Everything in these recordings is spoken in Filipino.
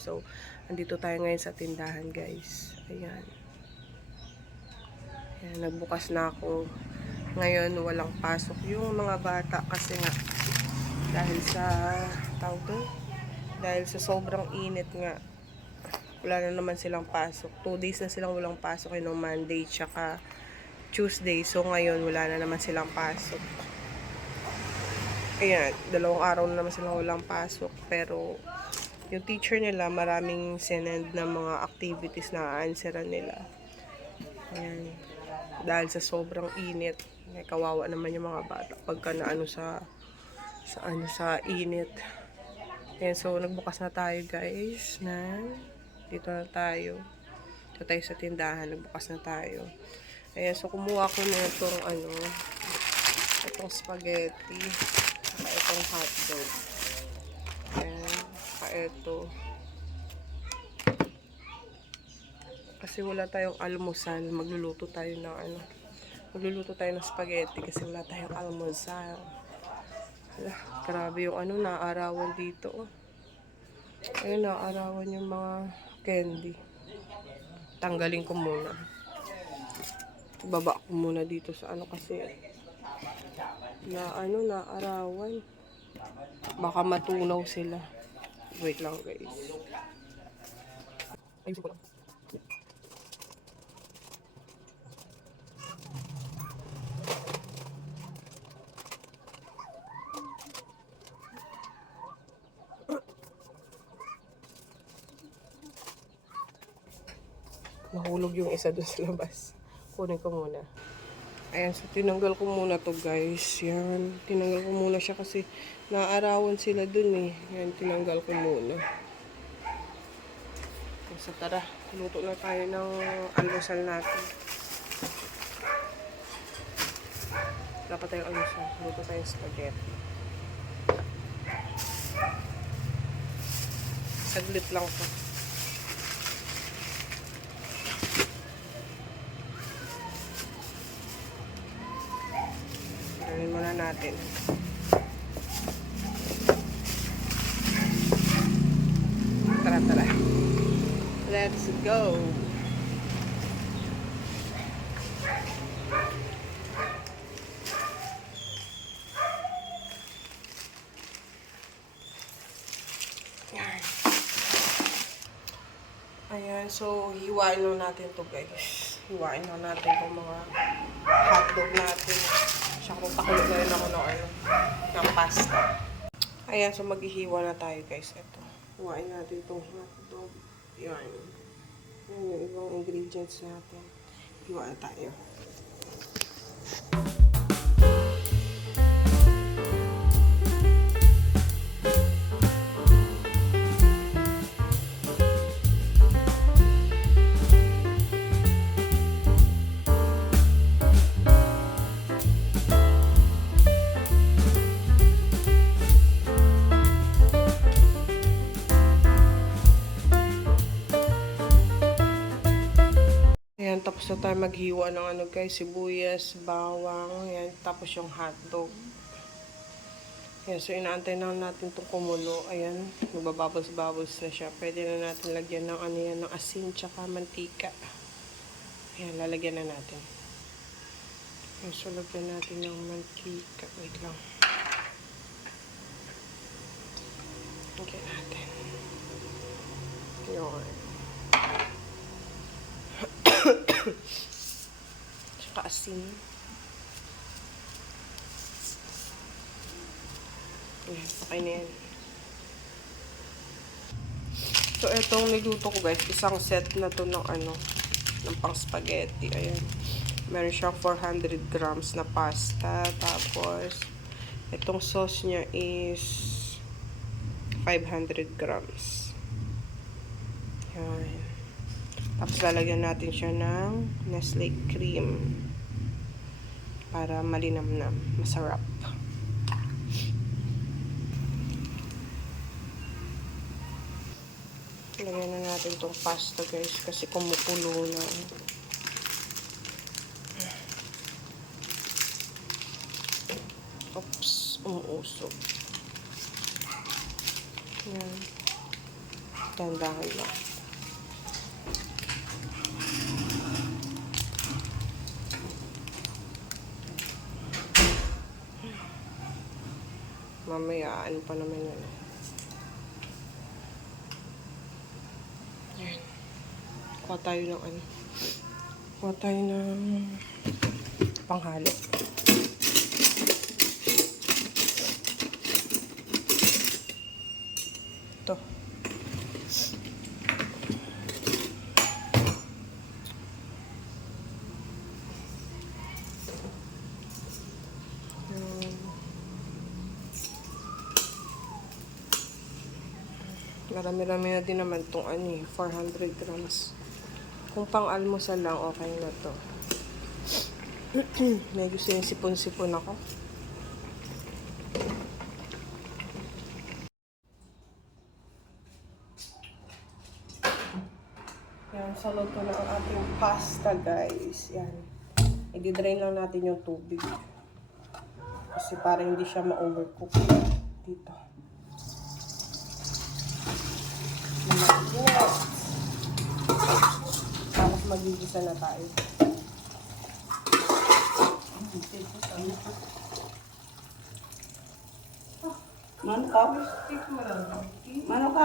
So, andito tayo ngayon sa tindahan, guys. Ayan. Ayan, nagbukas na ako. Ngayon, walang pasok yung mga bata kasi nga, dahil sa, tawag doon? Dahil sa sobrang init nga, wala na naman silang pasok. 2 days na silang walang pasok, yung Monday, tsaka Tuesday. So, ngayon, wala na naman silang pasok. Ayan, 2 araw na naman silang walang pasok. Pero, yung teacher nila, maraming sinend na mga activities na aansweran nila. Ayan. Dahil sa sobrang init, kawawa naman yung mga bata pagka na ano sa init. Ayan, so, nagbukas na tayo, guys. Dito na tayo. Dito tayo sa tindahan, nagbukas na tayo. Ayan, so, kumuha ko na itong spaghetti. Saka itong hotdog. Ayan. Saka ito. Kasi wala tayong almusal. Magluluto tayo ng spaghetti kasi wala tayong almusal. Hala, grabe yung naarawan dito. Ayun, naarawan yung mga candy. Tanggalin ko muna. Baba ko muna dito sa kasi naarawan. Baka matunaw sila. Wait lang, guys. Ayusin ko lang. Nahulog yung isa dun sa labas. Kunin ko muna. Ayan, so tinanggal ko muna to, guys. Yan, tinanggal ko muna siya kasi naarawan sila dun eh. Yan, tinanggal ko muna. So tara, luto na tayo ng almusal natin. Wala pa tayong almusal. Luto tayong spaghetti. Saglit lang to. Gawin muna natin. Tara. Let's go! Ayan, so hiwain na natin to, guys. Hiwain na natin itong mga hotdog natin. Siya kung pakulo na rin ako ng pasta. Ayan, so maghihiwa na tayo, guys. Ito. Hiwain natin itong hotdog. Yan. Yan yung ibang ingredients natin. Hiwa na tayo. Ayan, tapos na tayo maghiwa ng guys, sibuyas, bawang, ayan, tapos yung hotdog. Ayan, so inaantay na natin itong kumulo. Ayan, nagbabubbles-bubbles na siya. Pwede na natin lagyan ng ng asin, tsaka mantika. Ayan, lalagyan na natin. Ayan, so lagyan natin ng mantika. Wait lang. Lagyan natin. Ayan. Tsaka asin. Ayan, okay na yan. So, etong niluto ko, guys, isang set na to ng ng pang spaghetti. Ayan. Meron siyang 400 grams na pasta. Tapos, itong sauce niya is 500 grams. Ayan. Tapos lalagyan natin siya ng Nestle cream para malinamnam, masarap. Lagyan na natin tong pasta, guys, kasi kumukulo na. Oops, umuusok. Yan. Tandahan lang. Mamaya, ano pa naman yun. Ayan. Kuha tayo ng ano. Kuha tayo ng panghalo. Ito. Marami-rami na din naman itong 400 grams. Kung pang-almusal lang, okay na to. Medyo sinisipon-sipon ako. Yan, sa luto na ang ating pasta, guys. Yan. I-drain lang natin yung tubig. Kasi para hindi siya ma-overcook dito. Yes. Tapos magigisa na tayo. Mano ka? Mano ka?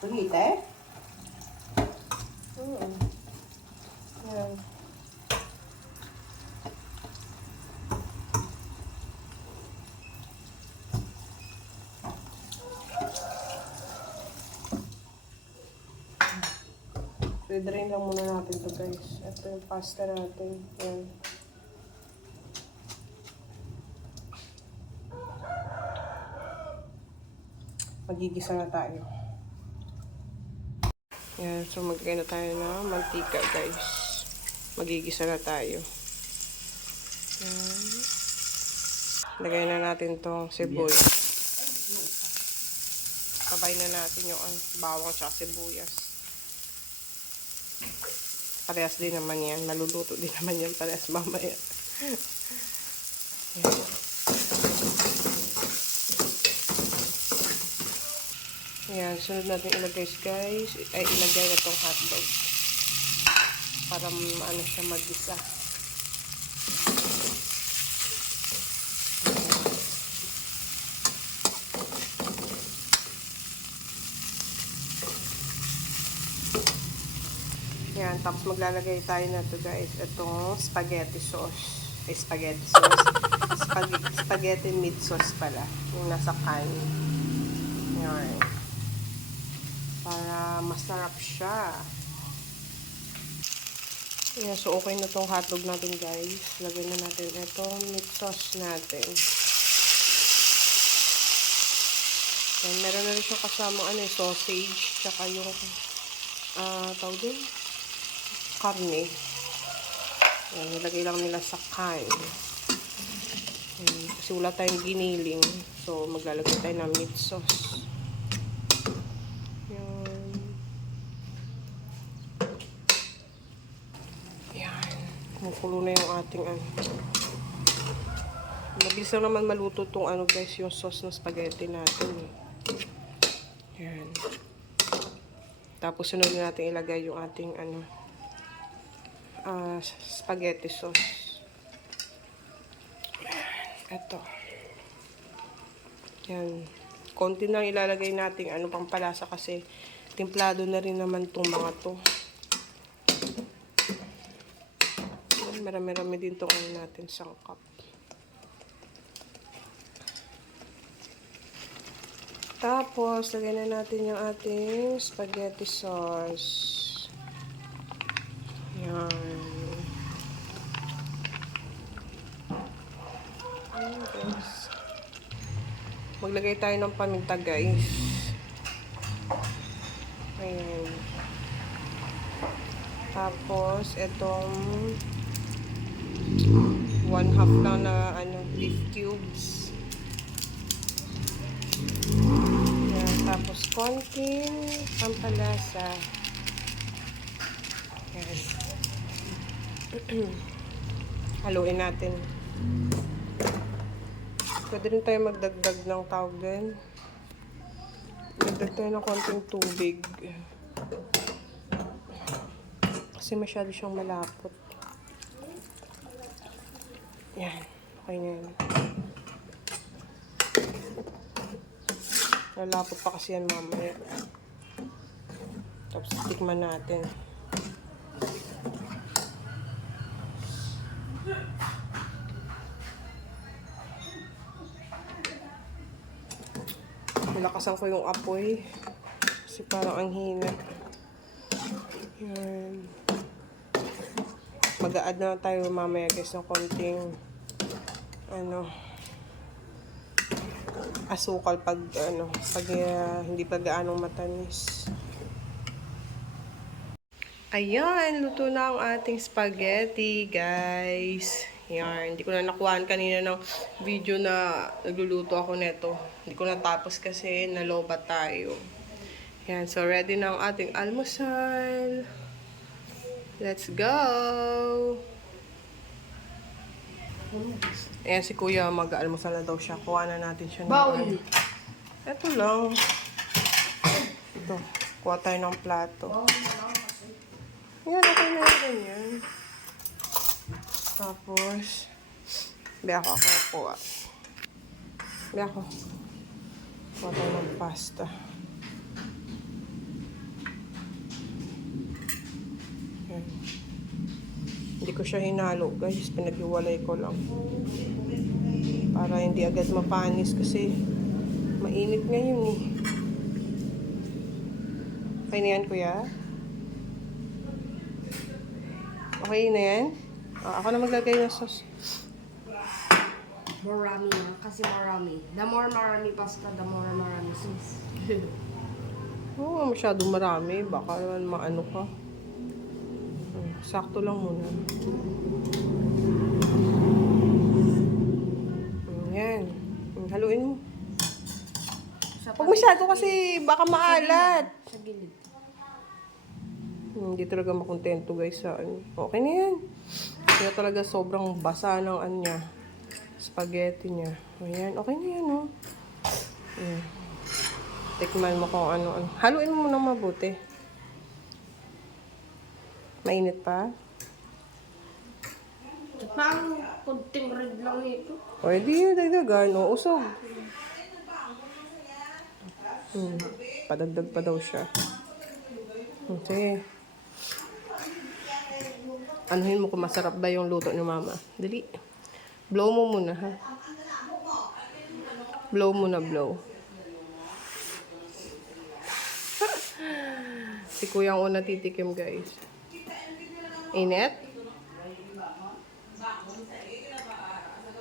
Tumita eh? Yan. I-drain lang muna natin to, guys. Ito yung pasta natin. Yan. Magigisa na tayo. Yan. So, maglagay na tayo ng mantika, guys. Magigisa na tayo. Yan. Lagay na natin tong sibuyas. Sabay na natin yung bawang at sibuyas. Parehas din naman yan. Maluluto din naman yan parehas mamaya. Ayan. Sunod natin ilagay, guys. Ay, ilagay na itong hotdog. Para ano siya mag-isa. Yan, tapos maglalagay tayo na to, guys. Itong spaghetti sauce. Ay, spaghetti sauce. Spaghetti meat sauce pala. Yung nasa can. Yan. Para masarap siya. Yan, so okay na tong hotdog natin, guys. Lagyan na natin itong meat sauce natin. Yan, meron na rin siya kasama sausage. Tsaka yung tawag din karne. Ayan, nilagay lang nila sa can. Ayan, kasi wala tayong giniling. So, maglalagay tayo ng meat sauce. Ayan. Ayan. Kumukulo na yung ating mabilis lang naman maluto itong guys, yung sauce ng spaghetti natin. Ayan. Tapos sunod natin ilagay yung ating spaghetti sauce. Ito. Yan. Konti lang ilalagay natin pang palasa kasi timplado na rin naman tong mga to. Marami-rami din tong natin sangkap. Tapos, lagyan na natin yung ating spaghetti sauce. Yan. Ayan, guys. Maglagay tayo ng paminta, guys. Ayan. Tapos, itong 1/2 lang na beef cubes. Ayan. Tapos, konting pampalasa. Ayan. Haluin natin. Pwede rin tayo magdagdag ng tawag din. Dagdag tayo ng konting tubig. Kasi masyado siyang malapot. Yan. Okay na yan. Lalapot pa kasi yan mamaya. Tapos tikman natin. Nilakasan ko yung apoy. Kasi parang ang hina. Yan. Mag-a-add na tayo mamaya guys ng konting asukal pag hindi pa gaanong matamis. Ayan, luto na ang ating spaghetti, guys. Yan, hindi ko na nakuhaan kanina ng video na nagluluto ako neto. Hindi ko natapos kasi nalobat tayo. Yan, so ready na ang ating almusal. Let's go! Ayan, si Kuya mag-almusal na daw siya. Kuha na natin siya. Baon. Ito lang. Ito, kuha tayo ng plato. Yan, okay na yung ganyan. Tapos, ako kuha. Ako. Kuha tayo ng pasta. Yan. Hindi ko siya hinalo, guys. Pinaghiwalay ko lang. Para hindi agad mapanis kasi mainit ngayon eh. Okay na yan, Kuya? Okay na yan? Ako na maglagay ng sauce. Marami na, kasi marami. The more marami pasta, the more marami sauce. Oo, masyadong marami. Baka naman maano ka. Sakto lang muna. Yan. Haluin mo. Huwag masyado kasi baka maalat. Sa gilid. Hindi talaga makontento guys sa ano. Okay na yan. Kaya talaga sobrang basa ng anya. Spaghetti niya. Ayan. Okay na yan, oh. Ayan. Tikman mo kung ano. Haluin mo muna mabuti. Mainit pa? Parang kunting red lang ito. Pwede yun, dagdagan. O, usog. Padagdag pa daw siya. Okay. Anuhin mo kung masarap ba yung luto ni Mama. Dali. Blow mo muna, ha? Blow muna, blow. Si Kuya ang una titikim, guys. Init?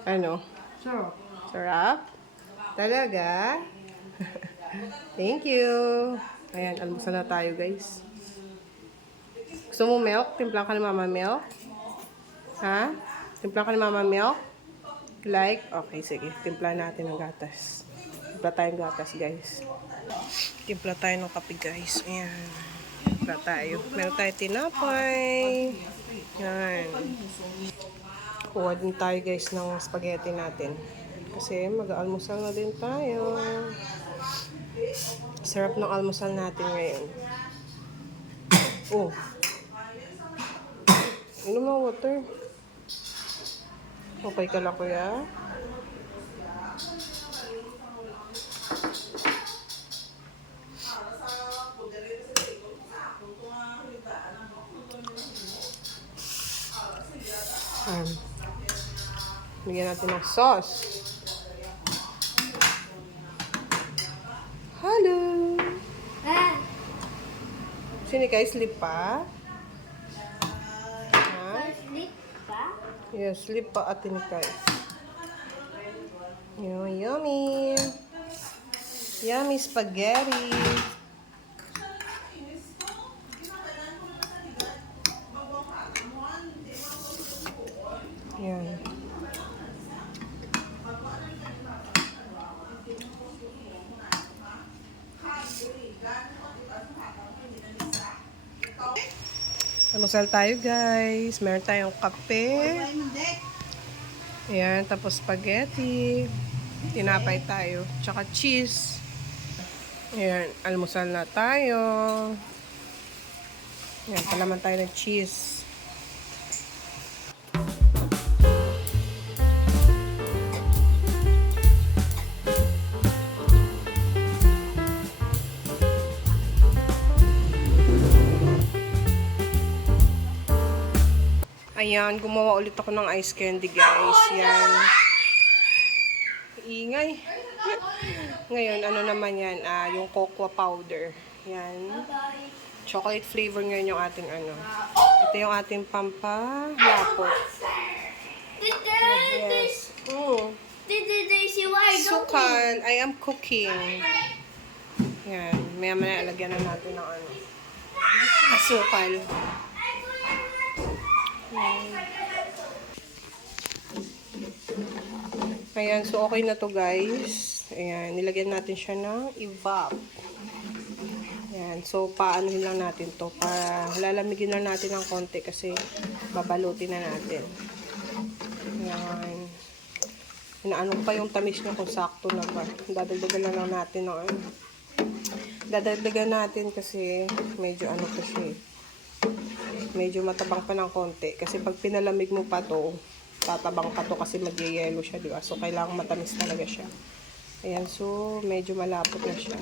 Ano? Sarap. Sarap? Talaga? Thank you. Ayan, almusal na tayo, guys. Gusto mo milk? Timplang ka ni Mama milk? Ha? Timplang ka ni Mama milk? Like? Okay, sige. Timpla natin ng gatas. Timpla tayong gatas, guys. Timpla tayo ng kape, guys. Ayan. Timpla tayo. Meron tayo tinapay. Ayan. Kuha din tayo, guys, ng spaghetti natin. Kasi mag-almusal na din tayo. Sarap ng almusal natin ngayon. Oh. Inom ng water. Okay ka lang, Kuya? Bigyan natin ng sauce. Hello! Sini kayo sleep pa? Ha? Sleep pa? Yes, sleep pa at tinikay. Yummy! Yummy spaghetti! Yan. Almusal tayo, guys. Meron tayong kape. Ayan, tapos spaghetti. Tinapay tayo. Tsaka cheese. Ayan, almusal na tayo. Ayan, palaman tayo ng cheese. Ayan, gumawa ulit ako ng ice candy, guys. Yan. Ingay. Ngayon, ano naman yan? Yung cocoa powder. Yan. Chocolate flavor ngayon yung ating ano. Ito yung ating pampalapot. Yes. Sukan. I am cooking. Yan. Maya-maya lagyan na natin ng ano. Asukal. Ayan, so okay na to, guys. Ayan, nilagyan natin siya ng evap. Ayan, so paanohin lang natin to. Lalamigin lang natin ng konti kasi babalutin na natin. Ayan. Inaano pa yung tamis niya kung sakto na ba. Dadagdagan lang natin ng ano. Dadagdagan natin kasi medyo ano kasi. Medyo matabang pa ng konti. Kasi pag pinalamig mo pa to, tatabang pa to kasi magyayelo siya, diba? So, kailangan matamis talaga siya. Ayan, so, medyo malapot na siya.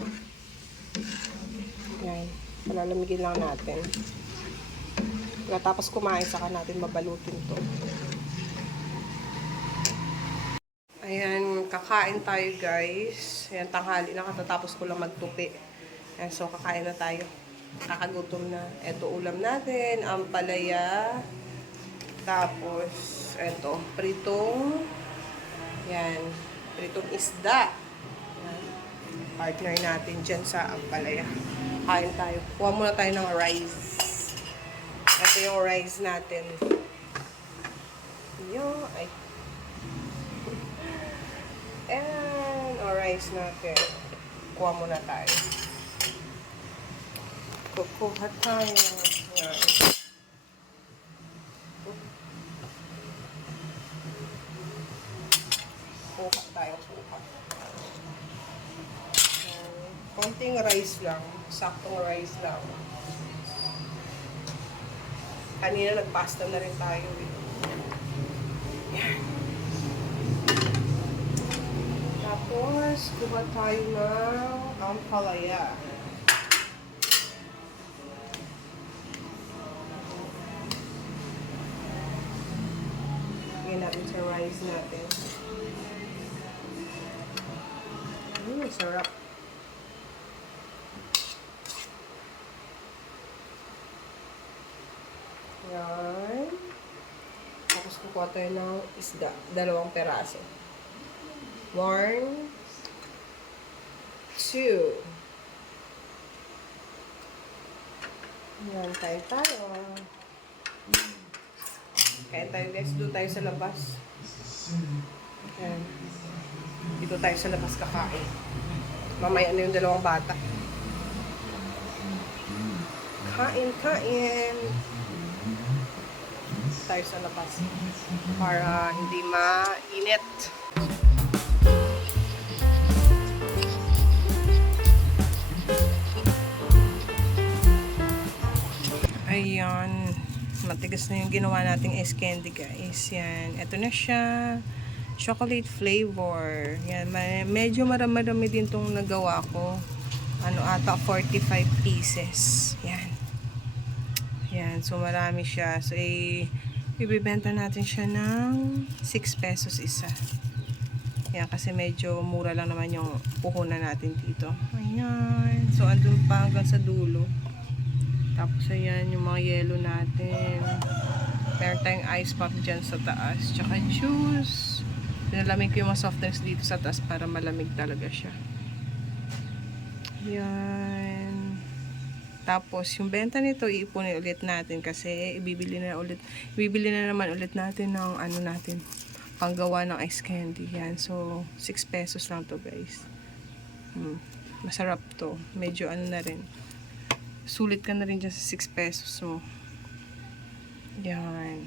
Ayan, palalamigin lang natin. Tapos kumain, saka natin mabalutin to. Ayan, kakain tayo, guys. Ayan, tanghali na, katatapos ko lang magtupi. Ayan, so, kakain na tayo. Kakagutom na. Ito ulam natin, ampalaya. Tapos, ito, pritong, yan, pritong isda. Yan. Partner natin dyan sa ampalaya. Kain tayo. Kuha muna tayo ng rice. Ito yung rice natin. Yung, ay. And, o rice natin. Kuha muna tayo. Kukuha tayo. Yan. Kuha tayo, kuha. Konting rice lang. Saktong rice lang. Kanina nagpasta na rin tayo. Yan. Tapos, kuha tayo ng ampalaya. Lagyan natin sa rice natin. Sarap. Yan. Tapos kukuha tayo ng isda. 2 peraso. 1, 2. Yan, kain tayo. Kain tayo, guys. Doon tayo sa labas. Yan. Dito tayo sa labas kakain. Mamaya na yung 2 bata. Kain, kain. Tayo sa labas. Para hindi mainit. Ayan. Matigas na yung ginawa nating ice candy, guys. Yan. Ito na siya. Chocolate flavor. Yan. Medyo marami din tong nagawa ko. Ano ata, 45 pieces. Yan. Yan. So, marami siya. So, ibibenta natin siya ng 6 pesos isa. Yan. Kasi medyo mura lang naman yung puhunan natin dito. Ayan. So, andun pa hanggang sa dulo. Tapos, ayan, yung mga yelo natin. Meron tayong ice pop dyan sa taas. Tsaka juice. Pinalamig ko yung mga soft drinks dito sa taas para malamig talaga siya. Yan. Tapos, yung benta nito, iipunin ulit natin kasi ibibili na naman ulit natin ng ano natin, panggawa ng ice candy. Yan. So, 6 pesos lang to, guys. Masarap to. Medyo ano na rin. Sulit ka na rin dyan sa 6 pesos mo. Yan.